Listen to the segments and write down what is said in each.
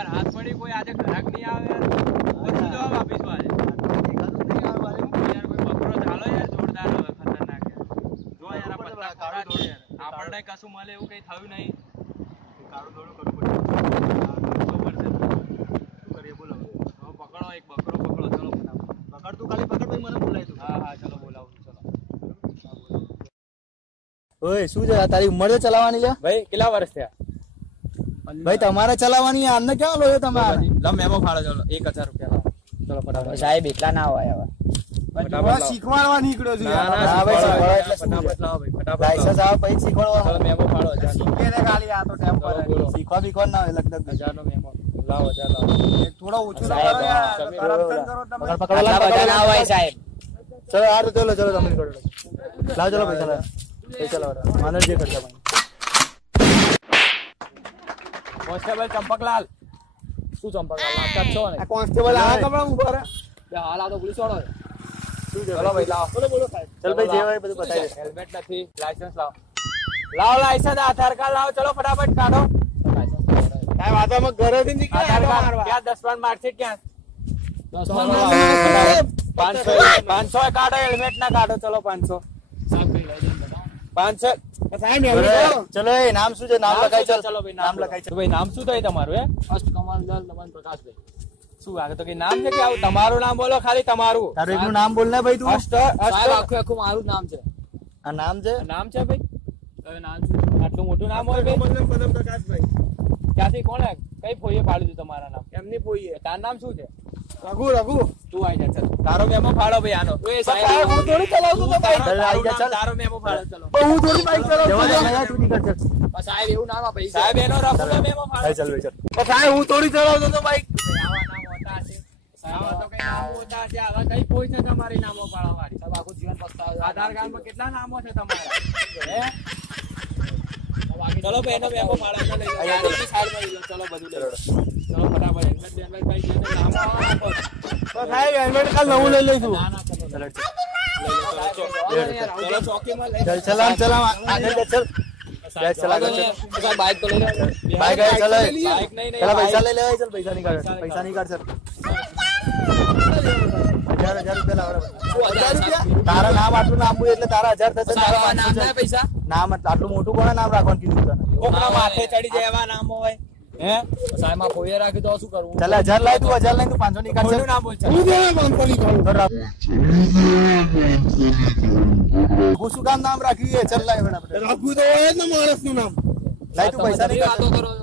યાર હાથ પડી કોઈ આજે ગ્રાહક નહીં આવે યાર ઓછું જવાબ આપીશું આજે યાર કોઈ બકરો ચાલો યાર જોરદાર હવે ખતરનાક જો યાર આપણને કશું મળે એવું કઈ થયું નહીં કાળું થોડું કરવું પડશે શું કરીએ બોલો પકડો એક બકરો પકડો ચલો પકડ તું ખાલી પકડ ભાઈ મને બોલાય તું હા ચલો બોલાવું ચલો ઓય શું છે તારી ઉંમર છે ચલાવવાની લે ભાઈ કેટલા વર્ષ થયા ભાઈ તમારે ચલાવવાની આમને ક્યાં લોયો તમારે લો મેમો ફાળો ચલો 1000 રૂપિયા લાવો ચલો ફટાફટ સાહેબ એટલા ના હોય હવે શીખવાડવા નીકળ્યો છું ના ભાઈ શીખવાડો એટલે ફટાફટ લાવો ભાઈ ફટાફટ લાયસન્સ આવ પછી શીખવાડવા ચલો મેમો ફાળો 1000 શીખે ને ખાલી આ તો ટેમ પર શીખવા બીખવા ના હોય લગભગ 1000 નો મેમો લાવો 1000 લાવો થોડા ઓછું કરો યાર પકડો ના હોય સાહેબ ચલો આ તો ચલો તમે નીકળો લાવ ચલો પૈસા લાવ માનવ જે કરતા ભાઈ કોન્સ્ટેબલ ચંપકલાલ શું ચંપકલાલ લાગતા છો ને કોન્સ્ટેબલ આ કપડા ઉભા રહે બે હાલ આ તો પોલીસ વાળો શું છે ચલો ભાઈ લાવો બોલો ચલ ભાઈ જે હોય બધું બતાવી દે હેલ્મેટ નથી લાયસન્સ લાવો લાયસન્સ આધાર કાર્ડ લાવો ચલો ફટાફટ કાઢો સાહેબ આધામાં ઘરેથી નીકળ્યા આધાર કાર્ડ ક્યાં 10 માર્કશીટ ક્યાં 500 કાઢો હેલ્મેટ ના કાઢો ચલો 500 ચલો એ નામ શું છે નામ લખાય ચાલ ચલો ભાઈ નામ લખાય છે ભાઈ નામ શું થાય તમારું અષ્ટ કમાલલાલ નમન પ્રકાશભાઈ શું આગળ તો કે નામ છે કે આવું તમારું નામ બોલો ખાલી તમારું તારું એકનું નામ બોલ ને ભાઈ તું આખું મારું નામ છે આ નામ છે ભાઈ હવે નામ શું આટલું મોટું નામ હોય ભાઈ પ્રકાશભાઈ ક્યાંથી કોણે કઈ ફોઈએ પાડ્યું તમારા નામ એમની ફોઈએ તારું નામ શું છે રઘુ તું આવી જા ચાલ તારો મેમો ફાળો ભાઈ આનો સાહેબ હું થોડી ચલાવું છું ભાઈ આવી જા ચાલ તારો મેમો ફાળો ચલો હું થોડી બાઈક ચલાવું છું તું નીકળ ચાલ સાહેબ એવું ના ભાઈ સાહેબ એનો રાખો મેમો ફાળો ચાલ ભાઈ ચાલ સાહેબ હું થોડી ચલાવતો તો બાઈક આવા નામ હોતા હશે સાહેબ તો કઈ નામ હોતા હશે આવા કઈ કોઈ છે તમારી નામો પાડવાની સાહેબ આખું જીવન પસ્તાવ આધાર કાર્ડમાં કેટલા નામો છે તમારા હે ચલો ભાઈ એનો મેમો ફાળો લઈ લો સાઈડમાં લઈ લો ચલો બધું લઈ લો ચલો ફટાફટ હેલ્મેટ કઈ છે નામ આપો તો સાહેબ હેલ્મેટ કાલ નવું લઈ લઈશું ચલો ચોકીમાં લઈ ચલ ચલામ આગળ ચલ બાઈક તો લઈ લો બાઈક ચલ બાઈક નહીં ચલ પૈસા લઈ લેવાય ચલ પૈસા નીકાળ સર 1000 રૂપિયા લાવડા 1000 રૂપિયા તારા નામ આટલું નામ એટલે તારા 1000 થશે તારા નામ ના પૈસા નામ આટલું મોટું કોણ નામ રાખવાનું કીધું તને કોકના માથે ચડી જાય એવા નામ હોય હે સાહેબ માં ફોઈએ રાખી તો શું કરવું ચાલ 1000 લાય તું 1000 લઈને તું 500 નીકાળ ખોટું નામ બોલ ચાલ હું શું કામ નામ રાખ્યું એ ચાલ લાય ફટાફટ રાખવું તો હોય ને માણસ નું નામ લાય તું પૈસા ની વાતો કરો છો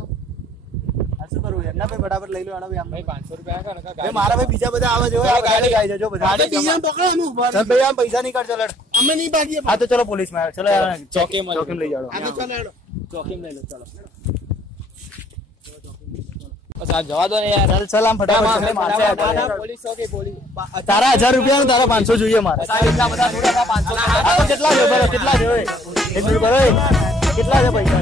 શું કરું યાર ના ભાઈ ફટાફટ લઈ લો આના ભાઈ 500 રૂપિયા કાઢો ભાઈ મારા ભાઈ બીજા બધા આવે જો ગાડી ગાઈ જજો બધા બીજા પકડ અમે ઉભા ચાલ ભાઈ આમ પૈસા નીકાળ ચાલ અમે નહીં બાકી હા તો ચલો પોલીસ માં ચલો ચોકીમાં લઈ જાઓ હા તો ચાલ ચોકીમાં લઈ લો ચલો બસ આ જવા દો ને યાર ચાલ ચાલ આમ ફટાફટ પોલીસ ચોકી પોલીસ તારા 1000 રૂપિયા ને તારા 500 જોઈએ મારે સાહેબ એટલા બધા થોડા 500 કેટલા છે બરો કેટલા છે ઓય એક મિનિટ બરો કેટલા છે પૈસા